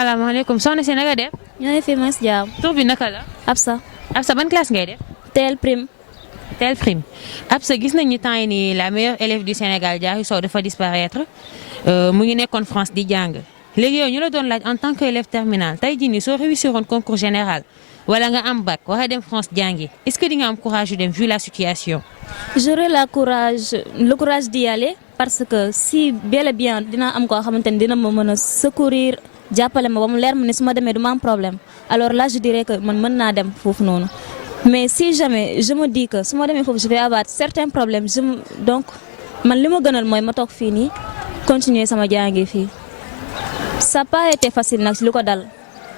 salaamaaleykum soxna si naka def. ñoo ngi fi mas jaam. tur bi naka la. Absa. Absa ban classe ngay def. teel prime. teel prime Absa gis nañu temps yi nii la meilleure élève du Sénégal Diary Sow dafa disparaître mu ngi nekkoon France di jàng léegi yow ñu la doon laaj en tant que élève terminal tey jii nii soo réussiroon concours général wala nga am bac war a dem France jàngi est-ce que di nga am courage yu dem vu la situation. J'aurai le courage d'y aller parce que si bel et bien dina am koo xamante ni dina ma mën a secourir jàppale ma ba mu leer ma ne su ma demee du ma am problème alors là je dirais que man mën naa dem foofu noonu. Mais si jamais je me dis que su ma demee foofu je vais avoir certains problèmes donc man li ma gënal mooy ma toog fii nii continuer sama jàngi fii. Ça n'a pas été facile nag lu ko dal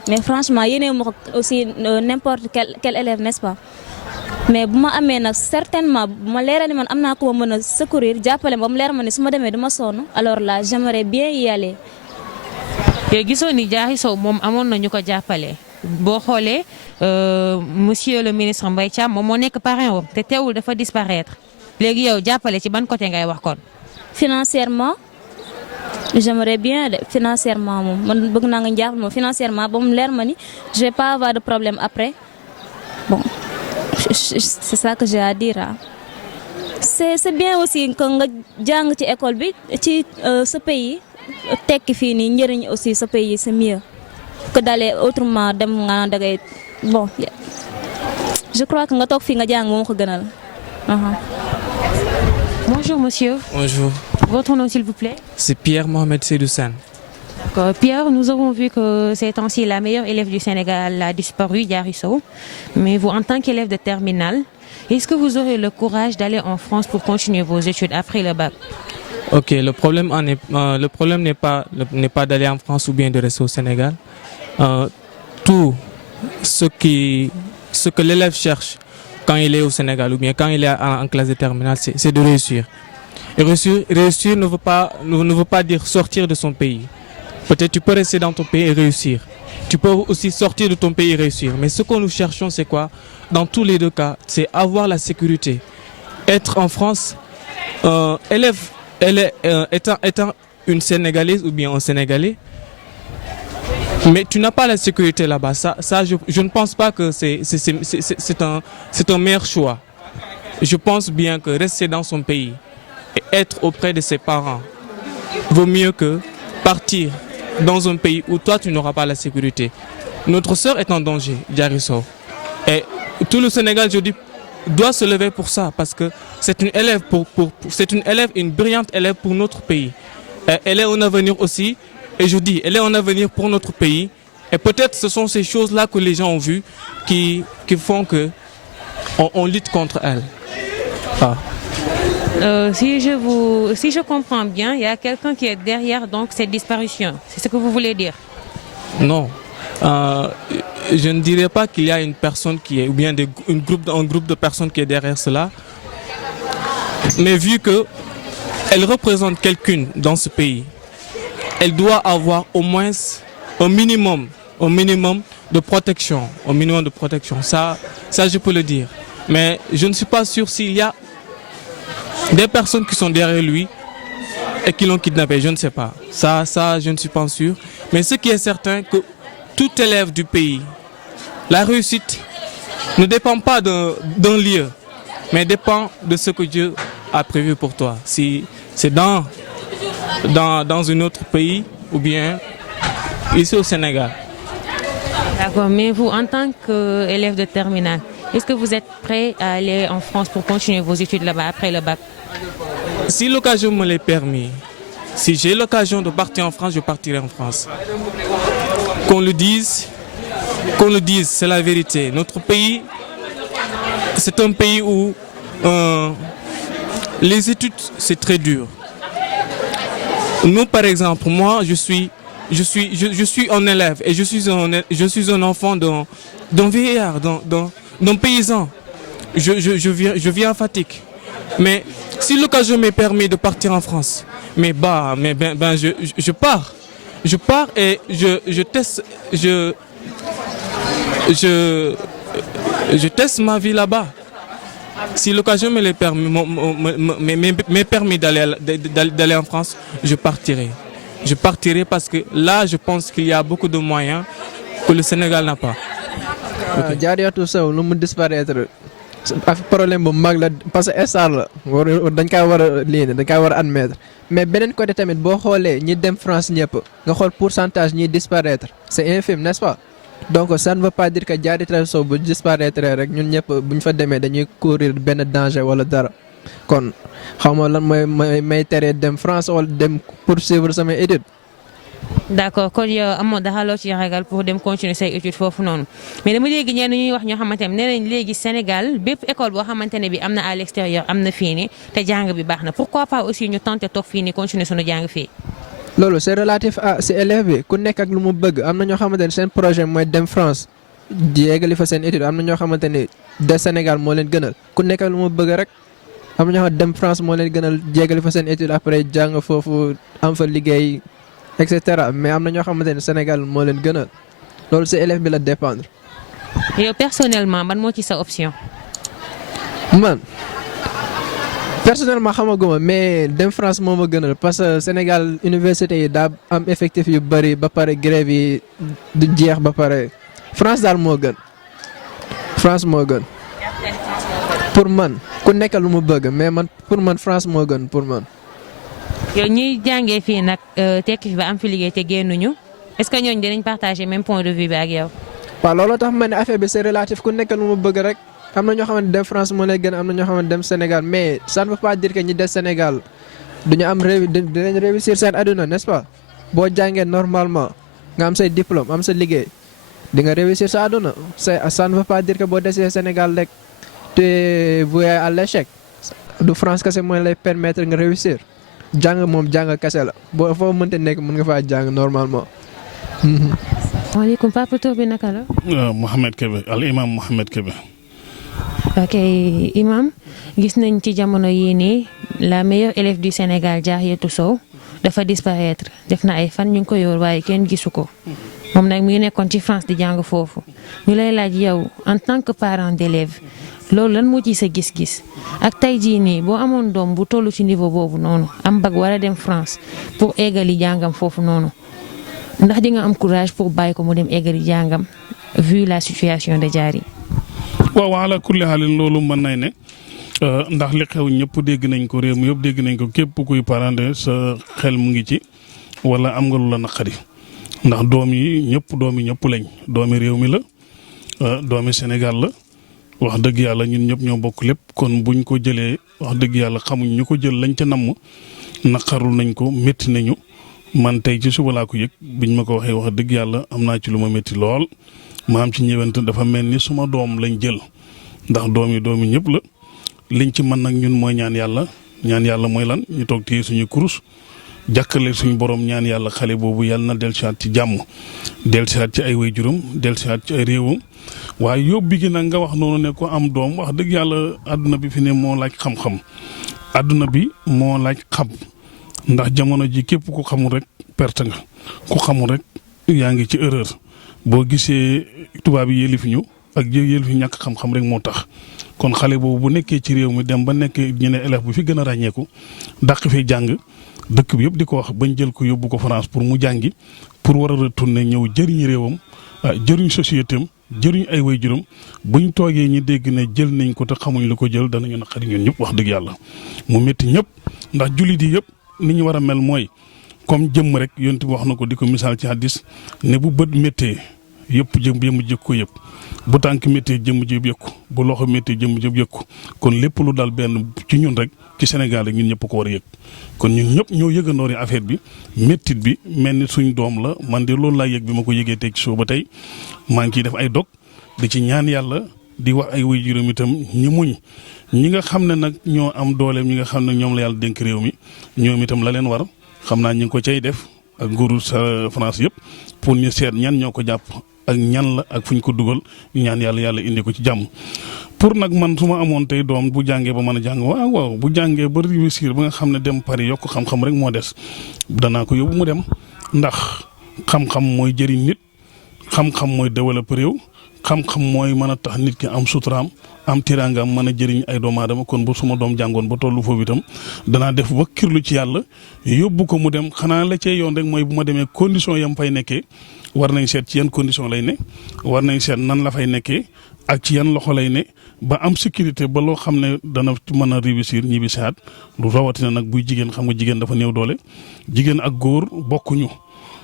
mais franchement yéene ma ko aussi n'importe quel élève n'est-ce pas mais bu ma amee nag certainement bu ma leeral ni man am naa ko ma mën a secourir jàppale ma ba mu leer ma ne su ma demee du ma sonn alors là j'aimerais bien y aller. yow gisoo ni Diary Sow moom amoon na ñu ko jàppale. boo xoolee monsieur le ministre Mbaye Thiam moom moo nekk parrain wam te teewul dafa disparaître léegi yow jàppale ci ban côté ngay wax kon. Financièrement j'aimerais bien de financièrement moom man bëgg naa nga jàppale moom financièrement ba mu leer ma ni je vais pas avoir de problème après bon c'est ça que j'ai à dire ah. c'est bien aussi que nga jàng ci école bi ci ce pays tekki fii nii njëriñ aussi ce pays c'est mieux. que d'aller autrement dem nga dagay bon je crois que nga toog fii nga jàng moo ko gënal. Bonjour monsieur. Bonjour. Votre nom s'il vous plaît. C'est Pierre Mohamed Seydou Sène. D'accord. Pierre, nous avons vu que ces temps-ci la meilleure élève du Sénégal a disparu, Diary Sow. Mais vous en tant qu'élève de terminale, est-ce que vous aurez le courage d'aller en France pour continuer vos études après le bac? Ok, le problème n'est pas d'aller en France ou bien de rester au Sénégal. Tout ce que l'élève cherche quand il est au Sénégal ou bien quand il est en classe de terminale, c'est de réussir. Et réussir ne veut pas dire sortir de son pays. Peut-être tu peux rester dans ton pays et réussir. Tu peux aussi sortir de ton pays et réussir. Mais ce que nous cherchons, c'est quoi? Dans tous les deux cas, c'est avoir la sécurité. Être en France, étant une Sénégalaise ou bien un Sénégalais, mais tu n'as pas la sécurité là-bas. Je ne pense pas que c'est un meilleur choix. Je pense bien que rester dans son pays et être auprès de ses parents vaut mieux que partir dans un pays où toi tu n'auras pas la sécurité. Notre sœur est en danger, Diary Sow. Et tout le Sénégal, je dis, doit se lever pour ça parce que c'est une élève une brillante élève pour notre pays. Et elle est un avenir aussi. Et je dis, elle est un avenir pour notre pays. Et peut-être ce sont ces choses-là que les gens ont vues qui font qu'on lutte contre elle. Ah. Si je comprends bien, il y a quelqu'un qui est derrière donc cette disparition. C'est ce que vous voulez dire? Non. Je ne dirais pas qu'il y a une personne ou bien un groupe de personnes qui est derrière cela. Mais vu qu'elle représente quelqu'une dans ce pays, elle doit avoir au moins un minimum de protection. Au minimum de protection. Ça, je peux le dire. Mais je ne suis pas sûr s'il y a des personnes qui sont derrière lui et qui l'ont kidnappé. Je ne sais pas. Ça, je ne suis pas sûr. Mais ce qui est certain, que tout élève du pays, la réussite ne dépend pas d'un lieu, mais dépend de ce que Dieu a prévu pour toi. Si c'est dans un autre pays ou bien ici au Sénégal. D'accord, mais vous, en tant qu'élève de terminale, est-ce que vous êtes prêt à aller en France pour continuer vos études là-bas après le bac? Si l'occasion me l'est permis, si j'ai l'occasion de partir en France, je partirai en France. Qu'on le dise, c'est la vérité. Notre pays, c'est un pays où les études, c'est très dur. Nous, par exemple, moi, je suis un élève et je suis un enfant d'un vieillard, d'un paysan. Je vis en fatigue. Mais si l'occasion m'est permis de partir en France, je pars. Je pars et je teste ma vie là-bas. Si l'occasion m'est permis d'aller en France, je partirai. je partirai parce que là, je pense qu'il y a beaucoup de moyens que le Sénégal n'a pas. Diarratou Sow lu mu disparaître problème bu mag la parce que star la dañ kaa war a dañ kaa war a admettre mais beneen côté tamit boo xoolee ñi dem France ñëpp nga xool pourcentage ñi disparaître c'est infime n'est-ce pas donc ça ne veut pas dire que Diarratou Sow bu disparaître rek ñun ñëpp bu ñu fa demee dañuy courir benn danger wala dara kon xaw ma lan mooy may teree dem France wala dem poursuivre sama étude. d'accord kon yow amoo dara loo ci ragal pour dem continuer say études foofu noonu mais dama dégg ñenn ñuy wax ñoo xamante ne nee nañ léegi Sénégal bépp école boo xamante ne bi am na à l'extérieur am na fii nii te jàng bi baax na pourquoi pas aussi ñu tenter toog fii nii continuer sunu jàng fii. loolu c'est relatif à si élève bi ku nekk ak lu mu bëgg am na ñoo xamante ne seen projet mooy dem France di yeggali fa seen étude am na ñoo xamante ne de Sénégal moo leen gënal ku nekk ak lu mu bëgg rek am na ñoo xam dem France moo leen gënal yeggali fa seen étude après jàng foofu am fa liggéey. etc mais am na ñoo xamante ne Sénégal moo leen gënal loolu ci élève bi la dépendre. yow personnellement ban moo ci sa option. man personnellement xamaguma mais dem France moo ma gënal parce que Sénégal université yi daa am effectif yu bari ba pare grève yi du jeex ba pare France daal moo gën France moo gën pour man ku nekk lu mu bëgg mais man pour man France moo gën pour man. yow ñuy jàngee fii nag tekki fi ba am fi liggéey te génnuñu est-ce que ñooñu dinañ partager même point de vue bi ak yow. waaw looloo tax ma ne affaire bi c'est relatif ku nekk lu mu bëgg rek am na ñoo xamante dem France moo lay gën am na ñoo xamante dem Sénégal mais ça ne veut pas dire que ñi des Sénégal duñu am dinañ réussir seen àdduna n'est-ce pas boo jàngee normalement nga am say diplôme am sa liggéey di nga réussir sa àdduna ça ne veut pas dire que boo desee Sénégal rek te voué à l'échec du France kese mooy lay permettre nga réussir. jàng moom jàng kese la boo foo mënte nekk mën nga faa jàng normalement. waaleykum papa tur bi naka la. Mohamed Kébé al imam Mohamed Kébé. ok imam gis nañ ci jamono yii nii la meilleure élève du Sénégal Diarratou Sow dafa disparaître def na ay fan ñu ngi ko yor waaye kenn gisu ko moom nag mi ngi nekkoon ci France di jàng foofu ñu lay laaj yow en tant que parent d'élève loolu lan moo ci sa gis-gis ak tey jii nii boo amoon doom bu toll ci niveau boobu noonu am bac war a dem France pour eggali jàngam foofu noonu ndax di nga am courage pour bàyyi ko mu dem eggali jàngam vu la situation de Diarry. waaw ala kulli xaalin loolu mën nañ ne ndax li xew ñëpp dégg nañ ko réew mi yëpp dégg nañ ko képp kuy parent sa xel mu ngi ci wala am nga lu la naqari ndax doom yi ñëpp lañ doomi réew mi la doomi Sénégal la. wax dëgg yàlla ñun ñëpp ñoo bokk lépp kon buñ ko jëlee wax dëgg yàlla xamuñ ñu ko jël lañ ca namm naqarul nañ ko métti nañu man tey ci suba laa ko yëg biñ ma ko waxee wax dëgg yàlla am naa ci lu ma métti lool ma am ci ñëwante dafa mel ni suma doom lañ jël ndax doomi ñëpp la liñ ci mën nag ñun mooy ñaan yàlla mooy lan ñu toog téye suñu kurus jàkkale suñu borom ñaan yàlla xale boobu yàlla na dellusiwaat ci jàmm dellusiwaat ci ay waajuram dellusiwaat ci ay réewam waaye yóbbi gi nag nga wax noonu ne ko am doom wax dëgg yàlla àdduna bi fi ne moo laaj xam-xam àdduna bi moo laaj xam ndax jamono ji képp ku xamul rek perte nga ku xamul rek yaa ngi ci erreur boo gisee tubaab yi yëlif ñu ak yëlif ñu ñàkk xam-xam rek moo tax kon xale boobu bu nekkee ci réew mi dem ba nekk ñu ne élève bu fi gën a ràññeeku dàq fi jàng dëkk bi yëpp di ko wax bañ jël ko yóbbu ko France pour mu jàngi pour war a retourner ñëw jëriñ réewam jëriñ société am jëriñ ay waajuram buñ toogee ñi dégg ne jël nañ ko te xamuñ lu ko jël danañu naqari ñun ñëpp wax dëgg yàlla mu métti ñëpp ndax jullit yi yëpp ni ñu war a mel mooy comme jëmm rek yonent bi wax na ko di ko misaal ci hadis ne bu bët méttee yëpp jëmm jëkk ko yëpp bu tànk méttee jëmm jëb yëkku bu loxo méttee jëmm jëb yëkku kon lépp lu dal benn ci ñun rek ci Sénégal rek ñun ñëpp ko war a yëg kon ñun ñëpp ñoo yëgandoo ni affaire bi méttit bi mel ni suñ doom la man de loolu laa yëg bi ma ko yëgee tey ci suba ba tey maa ngi ciy def ay dog di ci ñaan yàlla di wax ay waajuram itam ñi muñ ñi nga xam ne nag ñoo am dooleem ñi nga xam ne ñoom la yàlla dénk réew mi ñoom itam la leen war xam naa ñu ngi ko cay def ak nguuru sa France yëpp pour ñu seet ñan ñoo ko jàpp ak ñan la ak fu ñu ko dugal ñu ñaan yàlla indi ko ci jàmm. pour nag man su ma amoon tey doom bu jàngee ba mën a jàng waaw bu jàngee ba réussir ba nga xam ne dem Paris yokk xam-xam rek moo des danaa ko yóbbu mu dem ndax xam-xam mooy jëriñ nit xam-xam mooy développer réew xam-xam mooy mën a tax nit ki am suturaam am tiraangam mën a jëriñ ay doomu aadama kon bu suma doom jàngoon ba tollu foofu itam danaa def wakkirlu ci yàlla yóbbu ko mu dem xanaa la cee yoon rek mooy bu ma demee condition yam fay nekkee war nañ seet ci yan condition lay ne war nañ seet nan la fay nekkee ak ci yan loxo lay ne ba am sécurité ba loo xam ne dana mën a réussir ñibbi saat lu rawatina nag buy jigéen xam nga jigéen dafa néew doole jigéen ak góor bokkuñu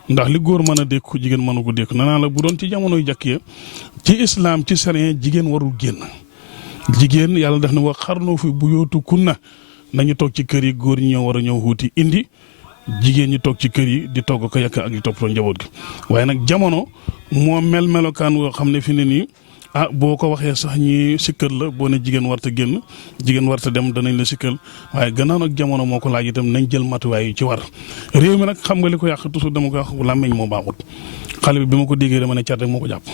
ndax li góor mën a dékku jigéen mënu ko dékku nanaa la bu doon ci jamonoy jàkk ya ci islam ci sarien jigéen warul génn jigéen yàlla def na wax xarnoo fi bu yootu kunna nañu toog ci kër yi góor ñi ñoo war a ñëw xuuti indi jigéen ñi toog ci kër yi di togg ko yàq ak di toppatoo njaboot gi waaye nag jamono moo melokaan woo xam ne fi ne nii boo ko waxee sax ñi sikkal la boo ne jigéen warta génn jigéen warta dem danañ la sikkal waaye gannaaw nag jamono moo ko laaj itam nañ jël matuwaay yu ci war réew mi nag xam nga li ko yàq toujours dama ko wax làmmeñ moo baaxut xale bi ma ko déggee dama ne cat rek moo ko jàpp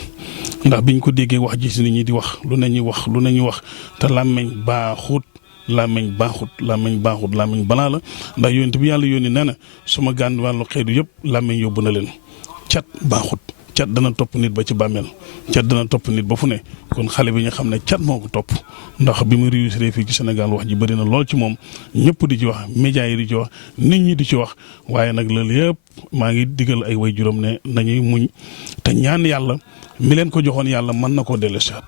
ndax biñ ko déggee wax ji si nit ñi di wax lu ne ñuy wax te làmmeñ baaxut làmmeñ balaa la ndax yónent bi yàlla yónni nee na suma gàn wàllu xeetu yëpp làmmeñ yóbbu na leen cat baaxut cat dana topp nit ba ci bàmmeel cat dana topp nit ba fu ne kon xale bi ñu xam ne cat moo ko topp ndax bi mu réussir fii ci Sénégal wax ji bëri na lool ci moom ñëpp di ci wax médias yi di ci wax nit ñi di ci wax waaye nag loolu yëpp maa ngi digal ay waajuram ne nañuy muñ te ñaan yàlla mi leen ko joxoon yàlla mën na koo dellusiwaat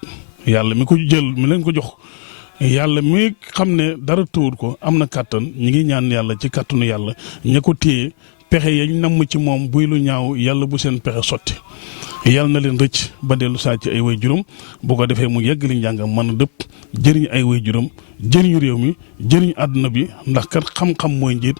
yàlla mi ko jël mi leen ko jox yàlla mi xam ne dara tëwut ko am na kàttan ñi ngi ñaan yàlla ci kàttanu yàlla ña ko téye pexe yañ namm ci moom buy lu ñaaw yàlla bu seen pexe sotti yàlla na leen rëcc ba dellu saa ci ay way juróom bu ko defee mu yegg li njàngam mën a dëpp jëriñ ay way juróom jëriñu réew mi jëriñ àdduna bi ndax kat xam-xam mooy njiit